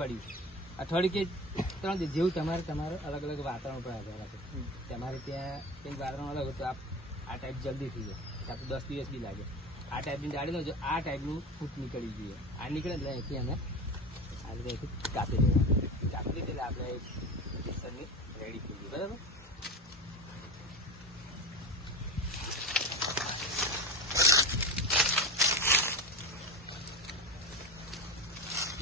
અઠવાડિયું કે 3 દિવસ જેવું તમારે અલગ અલગ વાતાવરણ પર આધાર રાખે. તમારે ત્યાં કંઈક વાતાવરણ અલગ હોય તો આ ટાઈપ જલ્દી થઈ જાય, કાં તો 10 દિવસ બી લાગે. આ ટાઈપની ડાળી લો, જો આ ટાઈપનું ફૂટ નીકળવી જોઈએ. આ નીકળે એટલે અહીંથી અમે આ રીતે અહીંથી કાપી દેવાનું. કાપી દીધી એટલે આપણે કેસરની રેડી થઈ ગઈ. બરાબર.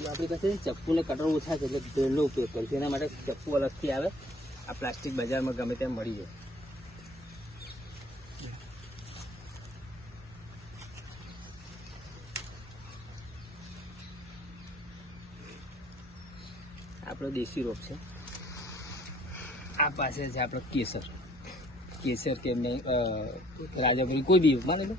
આપણી પાસે ચપ્પુ ને કટર ઓછા છે એટલે બ્લેડનો ઉપયોગ કરીશું. એના માટે ચપ્પુ અલગથી આવે. આ પ્લાસ્ટિક બજારમાં ગમે ત્યાં મળી જાય. આપણો દેશી રોપ છે. આ પાસે છે આપણો કેસર કે રાજાપુરી કોઈ બી માની લો.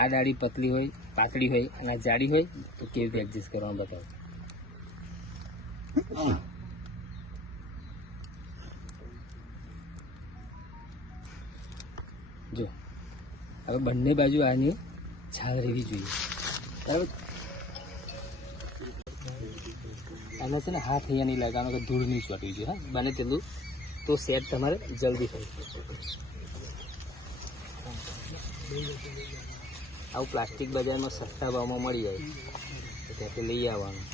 આ ડાળી પતલી હોય, પાતળી હોય અને આ જાડી હોય તો કેવી રીતે એડજસ્ટ કરવાનું બતાવો. જો હવે બંને બાજુ આની છાલ રહેવી જોઈએ. બરાબર. આને છે ને હાથ અહીંયા નહીં લગાવવાનો કે ધૂળ નહીં ચોટવી જોઈએ. હા, બને તેટલું તો સેટ તમારે જલ્દી થાય. આવું પ્લાસ્ટિક બજારમાં સસ્તા ભાવમાં મળી જાય તો ત્યાંથી લઈ આવવાનું.